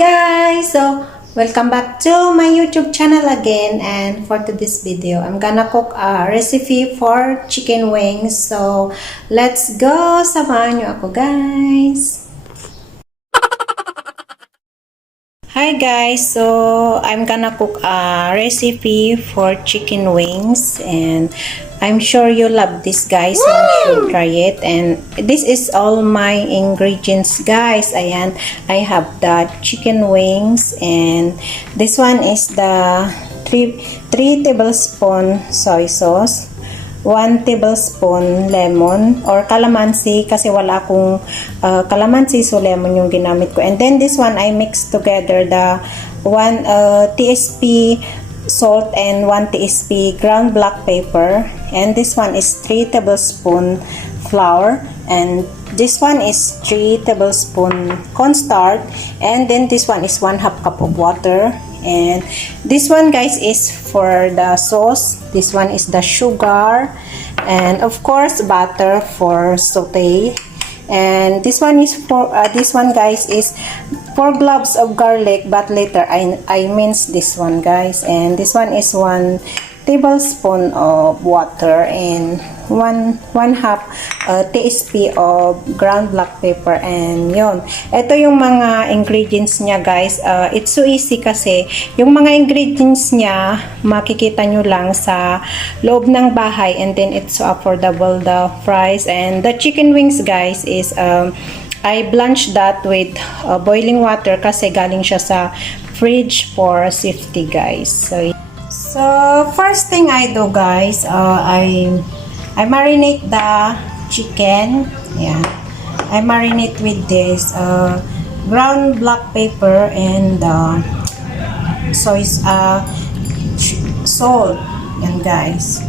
guys! So, welcome back to my YouTube channel again, and for today's video, I'm gonna cook a recipe for chicken wings. So, let's go! Samahan nyo ako guys! Hi guys! So, I'm gonna cook a recipe for chicken wings, and I'm sure you love this guys. Woo! You should try it. And this is all my ingredients guys. Ayan, I have the chicken wings, and this one is the 3 tablespoon soy sauce, 1 tablespoon lemon or calamansi kasi wala akong calamansi, so lemon yung ginamit ko. And then this one I mixed together the 1 tsp salt and 1 tsp ground black pepper, and this one is 3 tablespoon flour, and this one is 3 tablespoon cornstarch, and then this one is 1/2 cup of water, and this one guys is for the sauce. This one is the sugar, and of course butter for saute. And this one is for this one guys is 4 cloves of garlic, but later I minced this one guys. And this one is 1 tablespoon of water and 1/2 tsp of ground black pepper. And yon, ito yung mga ingredients niya guys. It's so easy kasi yung mga ingredients niya makikita nyo lang sa loob ng bahay, and then it's so affordable, the price. And the chicken wings guys is I blanched that with boiling water kasi galing siya sa fridge for safety guys. So first thing I do guys, I marinate the chicken. Yeah, I marinate with this ground black pepper and salt. Yan guys,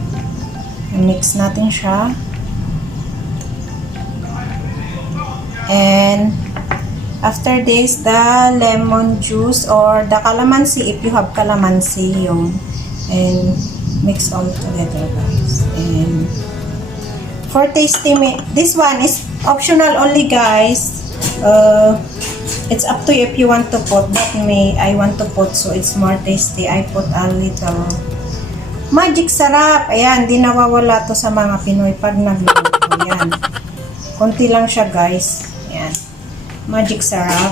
mix natin siya. And after this, the lemon juice or the calamansi, if you have calamansi, yung, and mix all together guys. And for tasty, this one is optional only guys. It's up to you if you want to put, but I want to put, so it's more tasty. I put a little magic sarap. Ayan, di nawawala to sa mga Pinoy pag nagluluto. Ayan, konti lang siya guys. Ayan, magic sarap.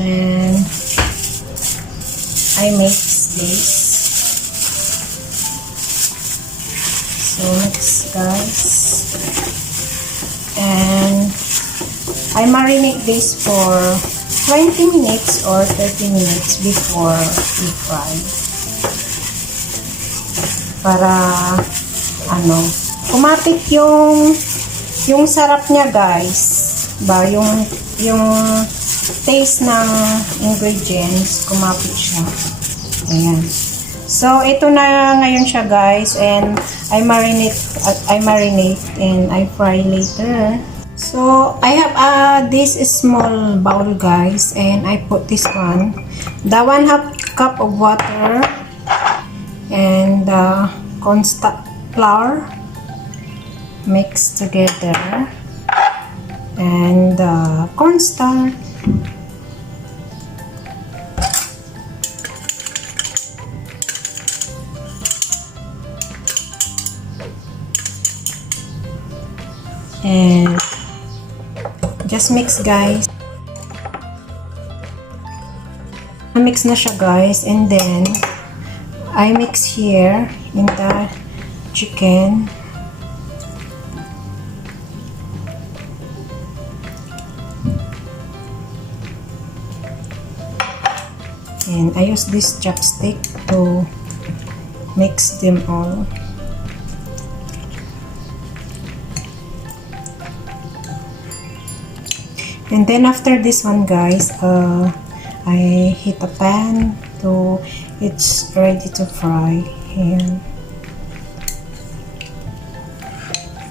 And I mix this. So mix guys, and I marinate this for 20 minutes or 30 minutes before we fry, para kumapit yung sarap niya guys, ba yung taste ng ingredients, kumapit siya. Ayan. So, ito na ngayon siya guys, and I marinate and I fry later. So, I have this small bowl guys, and I put this one, the 1/2 cup of water, and the cornstarch flour mixed together, and the cornstarch. And just mix guys. Mix na siya guys, and then I mix here in the chicken. And I use this chopstick to mix them all. And then after this one guys, I heat a pan to it's ready to fry. And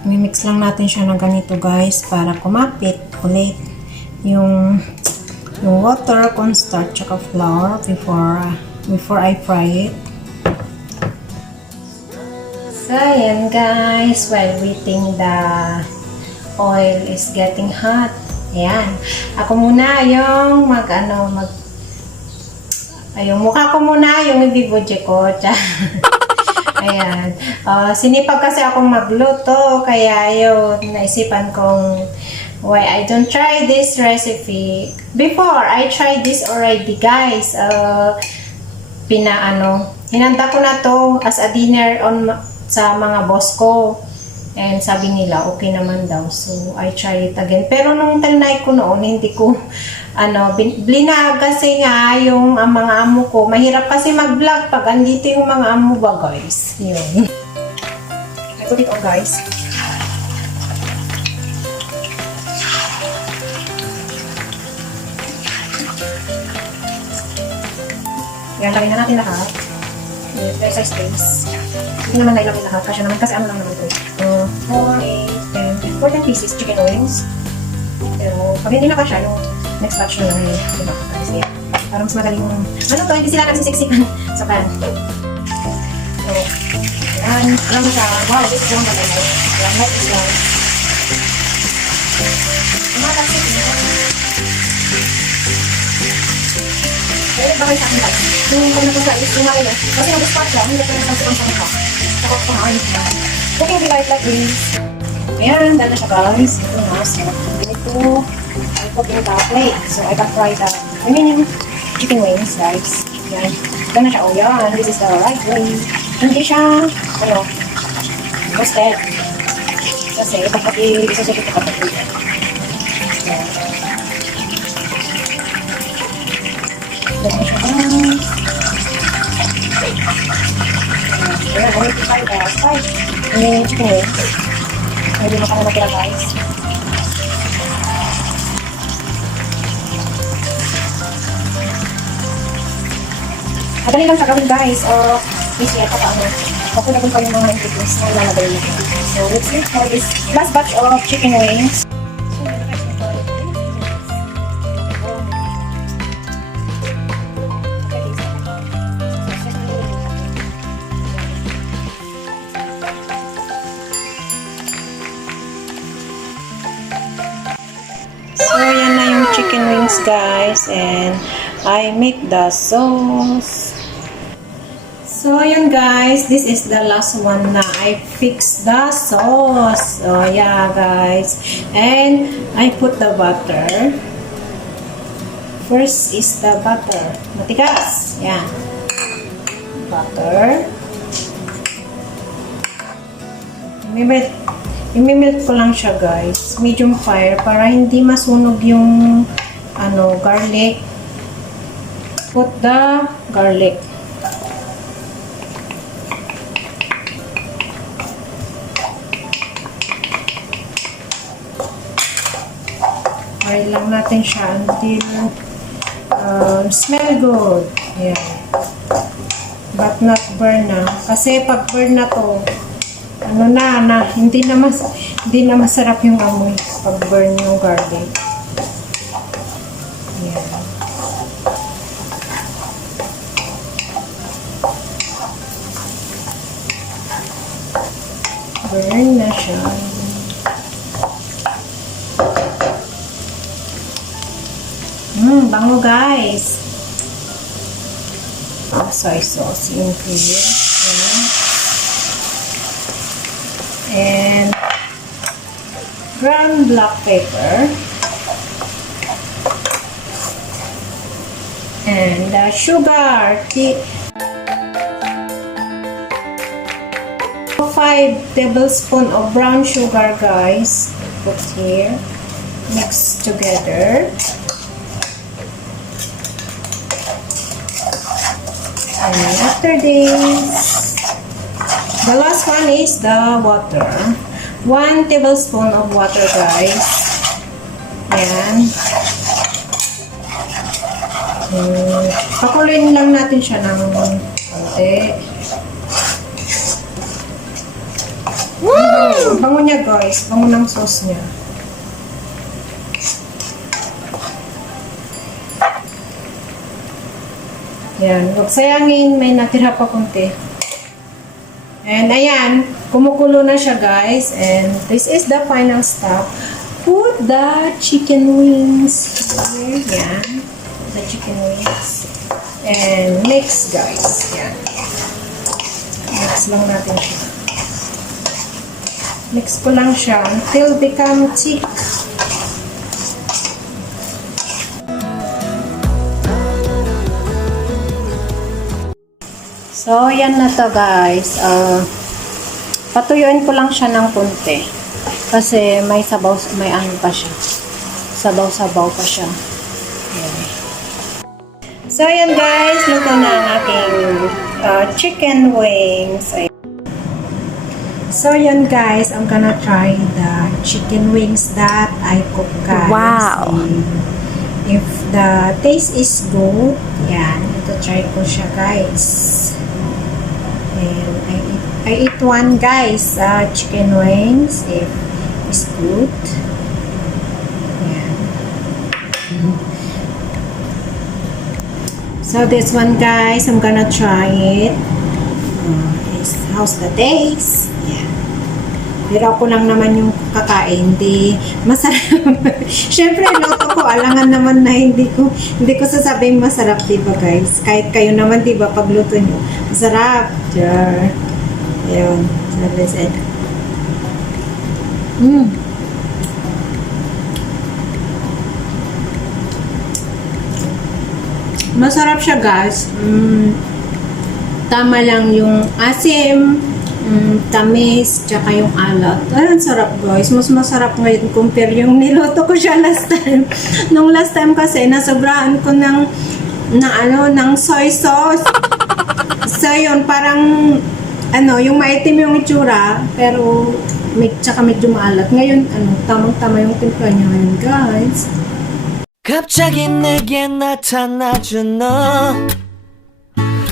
mimix lang natin siya ng ganito guys para kumapit ulit yung water, cornstarch, at flour before I fry it. So ayan guys, while waiting the oil is getting hot, Ayan. Ako muna yung yung mukha ko muna yung ibibudye ko. Ayan. Sinipag kasi akong magluto, kaya yun, naisipan kong why I don't try this recipe. Before, I tried this already, guys. Hinanda ko na to as a dinner sa mga boss ko. And sabi nila, okay naman daw. So, I try it again. Pero nung tinry ko noon, hindi ko, blinag kasi nga yung mga amo ko. Mahirap kasi mag-vlog pag andito yung mga amo ba, guys. Yun. I put it on, guys. Yan, lagyan na natin lahat. Sa space. Hindi naman nailagay lahat. Kasi naman, kasi ano lang naman ito. 4, 8, 10, 14 pieces chicken wings. Pero, pag hindi na kasya, yung next batch na lang yun. Diba? Kasi, parang mas magaling yung, hindi sila nagsisiksikan sa pan. So, yan. Alam mo siya, wow, this is yung magaling. Yan, like this lang. Umataksik yun. Kaya bakit sa akin guys? Yung kung napunta is yung makina. Kasi nag-spot siya, hindi ko nagsasipang sa mukha. Saka ko kumain siya. Cooking delight like this. Ayan, dahil na siya guys. Ito na. So, ito. I put in the plate. So, I can fry yung chicken wings guys. Yan. Ito na siya. Oh, yan. This is the right way. Hindi siya, roasted. Kasi, pagkat i-susukit ko kapag ito. Ganyan siya guys. Ayan, I need to fry the spice. And then yung chicken wings. Hindi mo ka na matira guys. Madali lang sa gawin guys. Easy at paano. Kapulagun pa yung mga ingredients na lalagay nito. So let's wait for this last batch of chicken wings. So, yan na yung chicken wings, guys. And, I make the sauce. So, yun, guys. This is the last one na I fix the sauce. So, yeah, guys. And, I put the butter. First is the butter. Matigas. Yan. Butter. I-melt ko lang siya guys. Medium fire para hindi masunog yung garlic. Put the garlic. Fry lang natin siya until smell good. Yeah. But not burn na. Kasi pag burn na to, hindi na masarap yung amoy pag burn yung garlic. Yan. Burn na siya. Bango guys. Soy sauce in here. Yan. And ground black pepper and sugar, 5 tablespoons of brown sugar guys. Put here, mix together. And after this, the last one is the water. 1 tablespoon of water, guys. Ayan. Pakuluin lang natin siya ng konti. Bango niya, guys. Bango ng sauce niya. Ayan. Huwag sayangin. May natira pa konti. And ayan, kumukulo na siya guys. And this is the final step. put the chicken wings here. Yan. The chicken wings. And mix, guys. Yan. Mix lang natin siya. Mix ko lang siya until become thick. So, yan na to, guys. Patuyuin ko lang siya ng konti. Kasi may sabaw, may ano pa siya. Sabaw-sabaw pa siya. Ayan. So, ayan guys. Luto na ang aking chicken wings. Ayan. So, ayan guys. I'm gonna try the chicken wings that I cook, guys. Wow! And if the taste is good, yan. Ito try ko siya, guys. And I eat one, guys. Chicken wings. If it's good. Yan. So this one, guys, I'm gonna try it. How's the taste? Yeah. Pero ako lang naman yung kakain, di masarap. Syempre, luto ko, alangan naman na hindi ko sasabihin masarap, diba guys? Kahit kayo naman, diba, pagluto nyo, masarap. Sure. Ayun. So, let's end. Masarap siya, guys. Tama lang yung asim, tamis, tsaka yung alat. Ay, ang sarap, guys. Mas masarap ngayon compare yung niluto ko siya last time. Nung last time kasi, nasobrahan ko ng soy sauce. So, yun, parang, yung maitim yung itsura, pero, tsaka medyo maalat. Ngayon, tamang-tama yung timpla niya ngayon, guys. 갑자기 내게 나타나준 너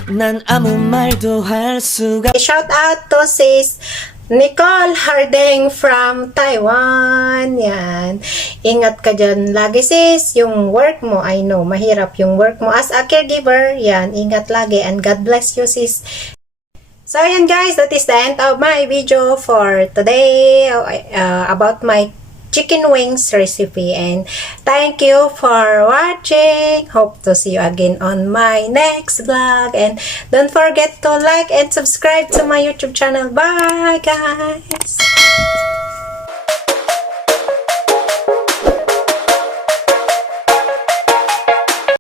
난 아무 말도 할 수가 Shout out to sis Nicole Harding from Taiwan. Yan. Ingat ka dyan lagi, sis. Yung work mo, I know, mahirap yung work mo as a caregiver. Yan, ingat lagi and God bless you, sis. So, yan guys, that is the end of my video for today about my chicken wings recipe, and thank you for watching. Hope to see you again on my next vlog, and don't forget to like and subscribe to my YouTube channel. Bye guys.